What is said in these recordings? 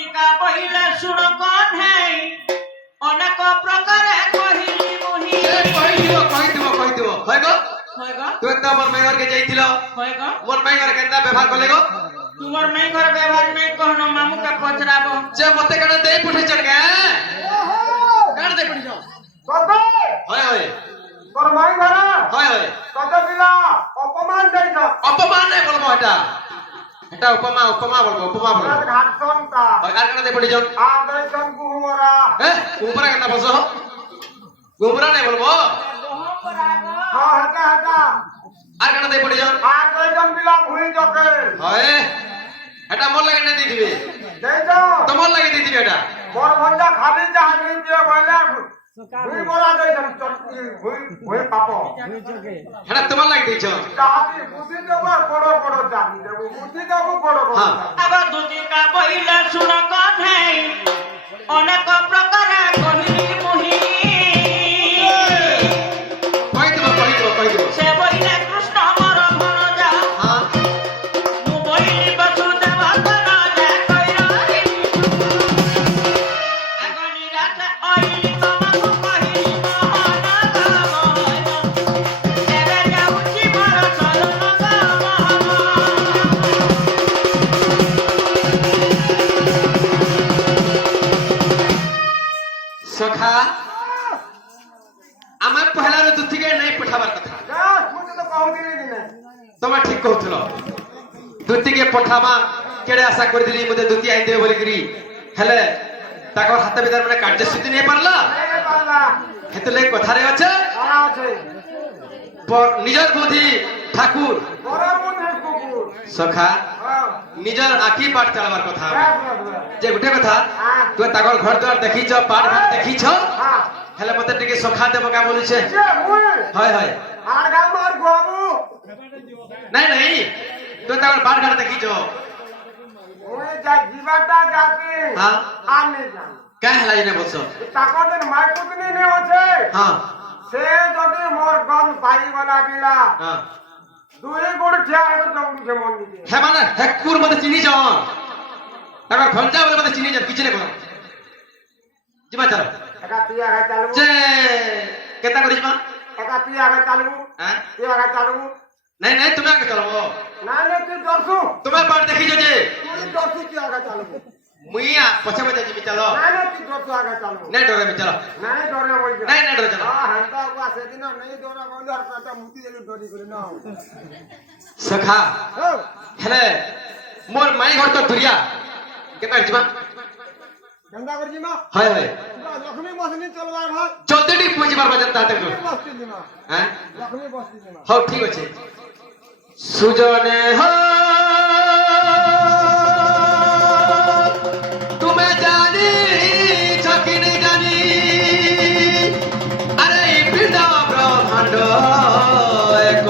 দুতিকা পহিলা শুণ কন্হেই অনেক প্রকারে কহিলি মুহি কহিদিব হয় গো হয় গো তুই তো আমার মেয়র কে যাইছিল হয় গো মোর মেয়র কেনটা ব্যবহার করলে গো তোমার মেয়ে ঘর ব্যবহার নেই কহনো মামুকে পচরাব যে মতে কেন দেই পুঠেছন কে কেন দেই পুঠেছ কত হয় হয় তোর মাই ঘরে হয় হয় কত দিলা অপমান দেইছ অপমান নাই বলবো এটা উপমা উপমা বলবো উপমা বলবো ঘাটসনটা হয় আর কেন দেই পুঠেছন আর দেইছন কুহুমরা উপরা কেন বস উপরা নাই বলবো হ্যাঁ হেটা হেটা আর কেন দেই পুঠেছন আর দেইছন দিলা ভুই জকে হয় এটা মোর লাগে না দিয়ে দিবে দেইছ তোমার লাগে দিয়ে দিবে এটা মোর ভঞ্জা খালি জানি দিয়ে বলে ভুই মরা দেইছন চটকি ভুই ভুই পাপ এটা তোমার লাগে দিছ কাহাতি বুদ্ধি দেব বড় বড় জানি দেব বুদ্ধি দেব বড় বড় হ্যাঁ। আবার দুতিকা পহিলা শুণ কন্হেই অনেক প্রকারে কহিলি মুহি কহিদিব সে বইলে কৃষ্ণ মর ভরজা হ্যাঁ মু বইলি বসুদেব তনজা কইরলি আগনি রাতে অইলি তোমাকু কহিলি মোহন গাময় তেবে যাউছি মর চরণ গাময় সখা আমার পহলার দুতিকে নাই পঠাবার কথা মুঝে তো কহুদিলি দিনে তোমা ঠিক কହୁଥିଲ দুতিকে পঠাবা কেড়ে আশা କରିଥିଲି মতে দুতি আই দেবে বলি করি হেলে তাকর হাতে বিদার মানে কার্যসূচি নেই পারলা এই পালা হেতলে কথারে আছে করা আছে নিজর বুদ্ধি ঠাকুর বড়র মধ্যে কুকুর সখা হ্যাঁ নিজর আঁকি পাঠ চালাবার কথা হ্যাঁ যে গোটে কথা তুই তাকর ঘর দ্বার দেখিছ পাঠ ঘাট দেখিছ হ্যাঁ হেলে মতে টিকে সখা দেব কা বলিছে যে মুই হয় হয় আর গামার গোবু নাই নাই তুই তাকর পাঠ ঘাট দেখিছ মুই যা জীবাটা যাতি হ্যাঁ। আনি জান কাই হেলা জেনে বলছ তাকদের মাইকুতনি নে আছে হ্যাঁ সে যদি মোর গন পাই গলা দিলা হ্যাঁ দুই গুড় ঠিয়া হেবে দৌড়ছে মন দিকে হে মানে হেকুর মতে চিনি যাও তাকর ঘন্টা বলে মতে চিনি যা কিছু নে কোন জিমা চলো একা তুই আগে চালু যে কেতা করি জিমা একা তুই আগে চালু হ্যাঁ তুই আগে চালু নাই নাই তুমি আগে চলো না না তুই দর্শু তোমার পাঠ দেখিছ যে তুই দর্শু তুই আগে চালু মুইয়া পছে পছে জিমি চলো না না তুই দর্শু আগে চালু নাই ডরে মি চলো না ডরে বই নাই নাই ডরে চলো হ্যাঁ হান্তা কো সেদিন নাই ডরা বন্ধ আর পাটা মুতি দেলু ডরি করে না সখা ও হেলে মোর মাই ঘর তো দুরিয়া কেতা জিমা গঙ্গা করজি মা হয় হয় লক্ষ্মী বসনি চলবার ভাত জলদি টি পৌঁছি পারবা যেন তাড়াতাড়ি করো। বসতি দিমা হ্যাঁ লক্ষ্মী বসতি দিমা হও ঠিক আছে সুজনে হো তুমি জানি কি নেই জানি আরে এই বৃন্দ ব্রহ্মাণ্ড এক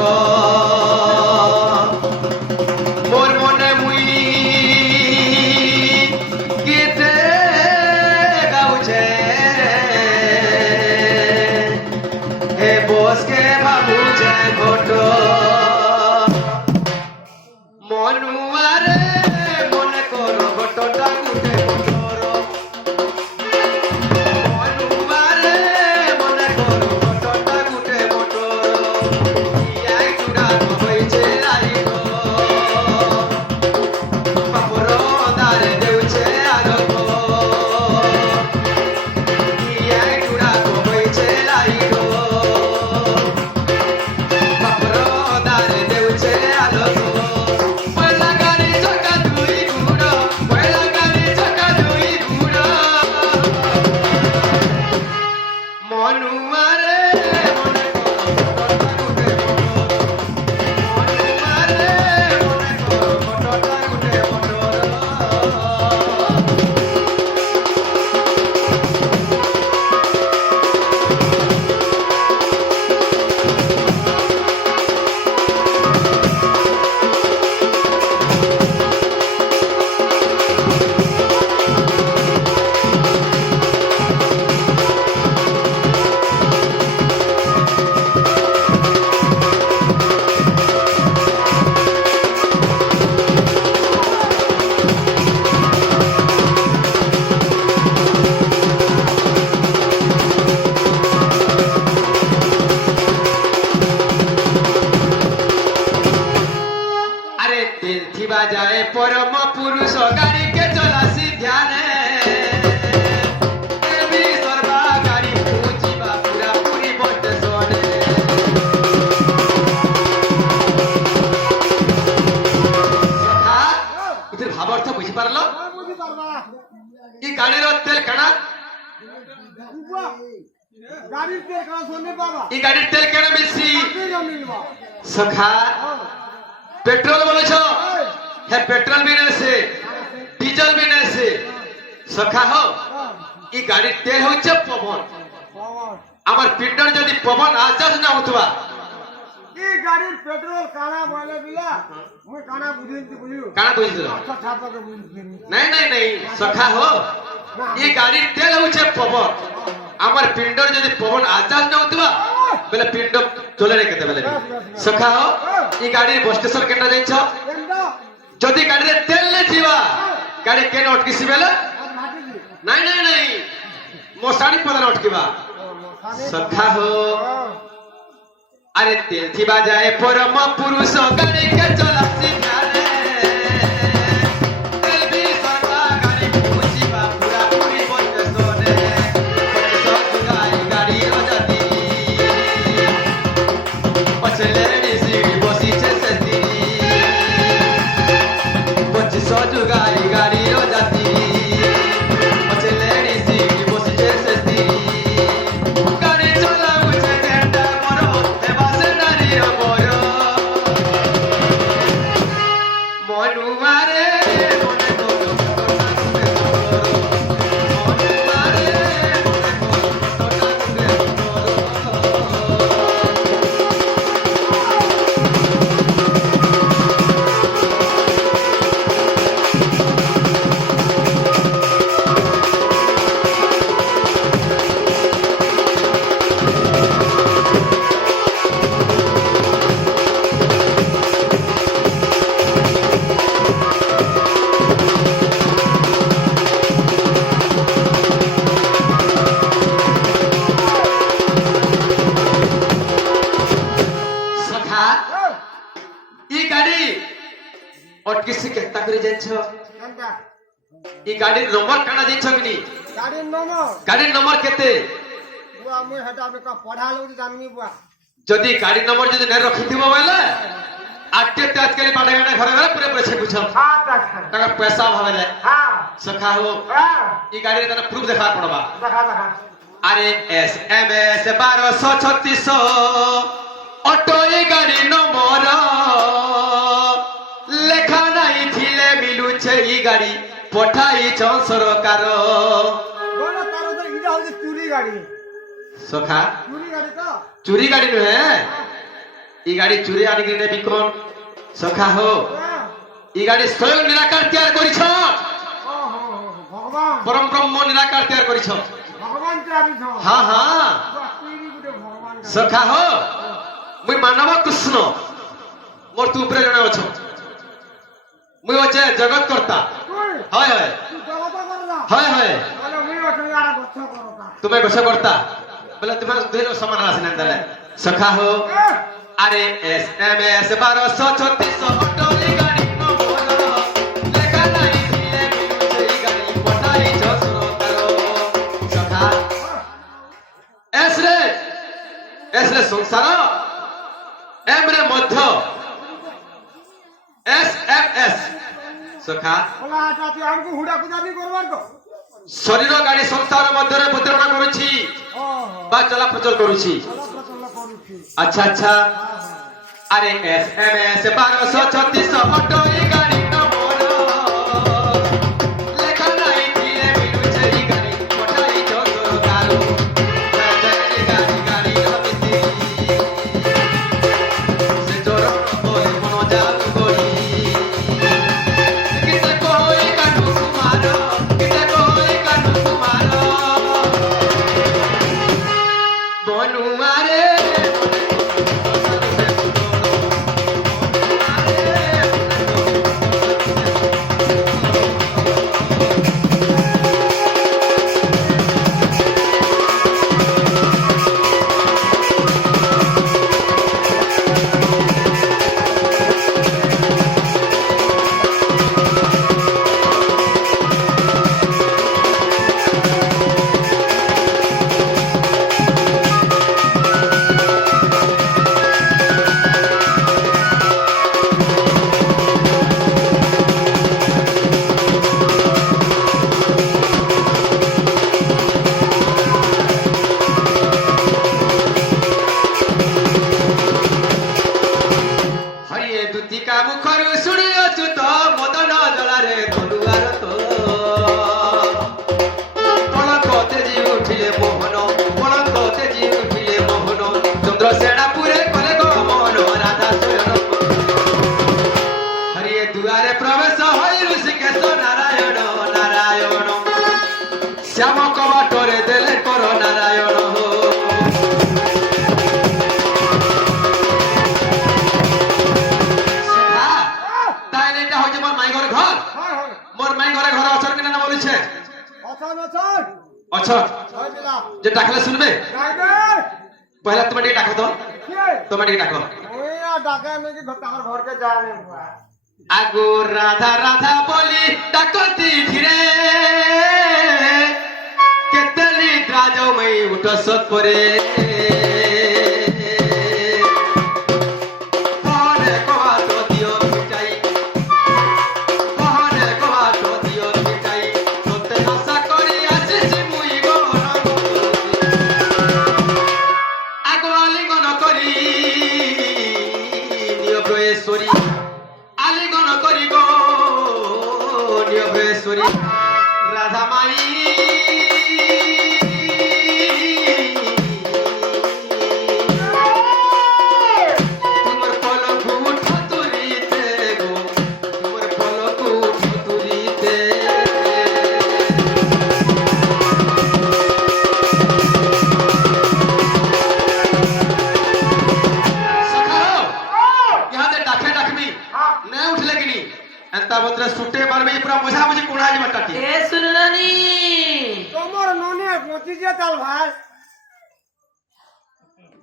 মোর মনে মুই গীতে গাউছে হে বসকে ভাবুছে ঘট মনুয়ারে মনে করো ঘটটা গুটে মোটর মনুয়ারে মনে করো ঘটটা গুটে মোটর ইয়াই চূড়া হইছে আইর বাপর দারে দেউছে আগত ইয়াই চূড়া হইছে আইর বাপর দারে গাড়ির তেল কানা গাড়ির তেল কানা শুনে বাবা এই গাড়ির তেল কেন বেশি মিলবা সখা পেট্রোল বলেছ হ্যাঁ পেট্রোল भी नहीं से डीजल भी नहीं से सखा हो ई गाड़ी तेल होचे पवन আমার পিন্ডর যদি পবন আজাদ না হতবা এই গাড়ির পেট্রোল কানা বলে দিলা মুই কানা বুঝিতে বলিও কানা বুঝিল আচ্ছা ছাপাকে বুঝিতে নাই নাই নাই সখা হো এই গাড়ির তেল হচ্ছে পবন আমার পিন্ডর যদি পবন আজাদ না হতবা বলে পিন্ড চলে রেখে দেবে সখা হো এই গাড়ির বস্টেশন কেনা যাইছ কেনটা যদি গাড়িতে তেল নেই থিবা গাড়ি কেন অটকিছি বেলে নাই নাই নাই মশানি পদন অটকিবা সখা হো अरे तेल थी बाजाए परम पुरुष गाड़ी के चला सिखारे तेल भी सरवा गाड़ी पूछी बा पूरा पूरी बोल सोने सब गाड़ी गाड़ी हो जाती पछले नी सीढ़ी बसी छे सती बच्ची सब गाड़ी गाड़ी हो जाती पछले नी सीढ़ी बसी छे सती गाड़ी चला मुझे टेंडा मरो ए बासे नारी मोरो मनुवारे मने तोरो मनुवारे मने সখা এই গাড়ি অটকিছি কেতা করে যাচ্ছ কেনটা এই গাড়ির নম্বর কানা যাচ্ছ কিনি গাড়ির নম্বর গাড়ির নম্বর কেতে বুয়া মুই হেটা বেকা পড়া লউছি জানমি বুয়া যদি গাড়ির নম্বর যদি না রখিথিব বলে আটকে আজকালি বাড়ে গাড়া ঘরে ঘরে পুরে পুরে ছেকুছ আচ্ছা আচ্ছা টাকা পয়সা ভাবেলে হ্যাঁ সখা হো হ্যাঁ এই গাড়ির তার প্রুফ দেখা পড়বা দেখা দেখা আরে এস এম এস 1236 অটো এই গাড়ি নম্বর লেখা নাই থিলে মিলুছে এই গাড়ি পঠাইছ সরকার বলো তার তো ইটা হচ্ছে চুরি গাড়ি সখা চুরি গাড়ি তো চুরি গাড়ি নুহে এই গাড়ি চুরি আনিকি নেবি কোন সখা হো হ্যাঁ এই গাড়ি স্বয়ং নিরাকার তৈরি করিছ ও হো ভগবান পরম ব্রহ্ম নিরাকার তৈরি করিছ ভগবান চাবি ছ হ্যাঁ হ্যাঁ চুরি গুটে ভগবান সখা হো মুই মানব কৃষ্ণ মোর তু উপরে জনে অছ মুই হচ্ছে জগৎ কর্তা তুই হয় হয় তুই জগত করলা হয় হয় বলে মুই ওঠে আর গচ্ছ করতা তুমি গোস কর্তা বলে তুমি দুই সমান আছে না তাহলে সখা হো আরে এস এম এস 1236 অটো এই গাড়ি নম্বর লেখা নাই দিলে মিলুছে এই গাড়ি পঠাইছ সরকার সখা এস রে সংসার এম রে মধ্য এস এম এস সখা বলা আচ্ছা তুই আমাকে হুড়া কুদাবি করবার তো শরীর গাড়ি সংসার মধ্যে বিতরণ করুছি ও বা চলাচল করুছি চলাচল করুছি আচ্ছা আচ্ছা আরে এস এম এস 1236 অটো এই গাড়ি নম্বর লেখা নাই দিলে মিলুছে এই গাড়ি পঠাইছ সরকার গাড়ি গাড়ি রবিছি সে চরণ বলে মন জাল করি কিতে কই কানু কুমার কিতে কই কানু কুমার বনুমারে শ্যাম কবাটরে দেলে কর নারায়ণ হো তাইলে এটা হচ্ছে মোর মাই ঘরে ঘর হয় হয় মোর মাই ঘরে ঘর অছর কিনা না বলেছে অছন অছন অছর হয় দিলা যে ডাকলে শুনবে ডাকে পহলা তুমি ଟିକେ ডাকো তো কে তুমি ଟିକେ ডাকো ওই ডাকে আমি কি আমার ঘরকে যায় না আগো রাধা রাধা বলি ডাকতি ধীরে কেতলি রাজো মই উঠ সত পরে পরে কবা তো দিও মিটাই পরে কবা তো দিও মিটাই তোতে আশা করি আসিছি মুই গণ আগো আলিঙ্গন করি নিয়োগেশ্বরী আলিঙ্গন করি গো নিয়োগেশ্বরী রাধা মাই তোমার পলক উঠ তুলিতে গো তোমার পলক উঠ তুলিতে সখাও ইহাতে ডাকে ডাকবি না উঠলে কিনি এন্তা বদ্রে সুটে মারবি পুরা মজা মজি কোণা যাবে টাটি এ শুনলানি তোমার ননে পচিছে তাল ভাই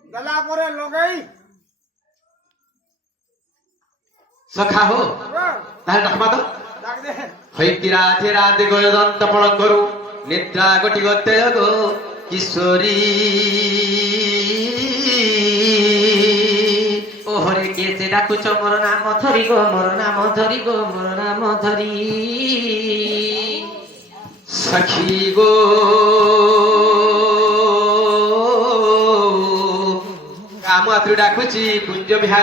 গলা পরে লগাই সখা হো তাহলে ডাকবা তো ডাক দে হইতি রাধে রাধে গয়দন্ত পড়ন করু নিদ্রা গটি গতে গো কিশোরী ও হরে কে সে ডাকুছ মোর নাম ধরি গো মোর নাম ধরি গো মোর নাম ধরি সখী গো কাম আত্রু ডাকুছি কুঞ্জ বিহার